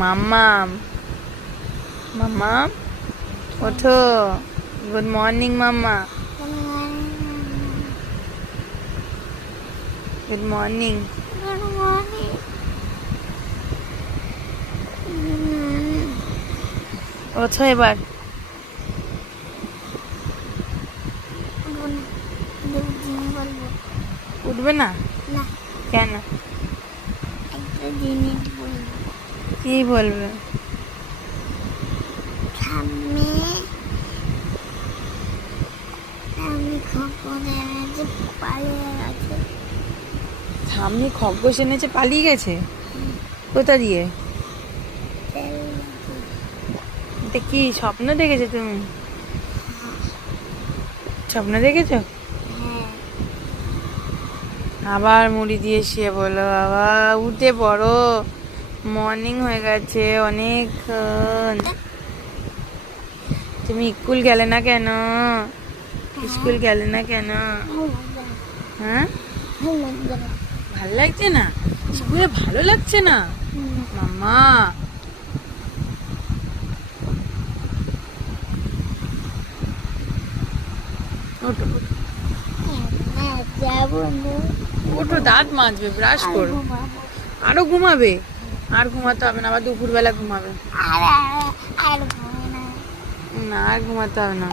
মাম্মাম মাম্মাম ওঠো। গুড মর্নিং মাম্মা। Good morning. ওঠো এবার। উঠবে না কেন? কি বলবে? সামনে খরগোশ এনেছে, পালিয়ে গেছে। কোথা দিয়ে? এটা কি স্বপ্ন দেখেছো তুমি? স্বপ্ন দেখেছো? আবার মুড়ি দিয়ে শুয়ে বলো, বাবা উঠে পড়ো, মর্নিং হয়ে গেছে অনেকক্ষণ। তুমি স্কুল গেলে না কেন? স্কুল গেলে না কেন? হ্যাঁ, ভাল লাগছে না? স্কুলে ভালো লাগছে না মাম্মা? ওঠো ওঠো, দাঁত মাজবে, ব্রাশ করো। আরো ঘুমাবে? আর ঘুমাতে হবে না, আবার দুপুরবেলা ঘুমাবে। না আর ঘুমাতে হবে না।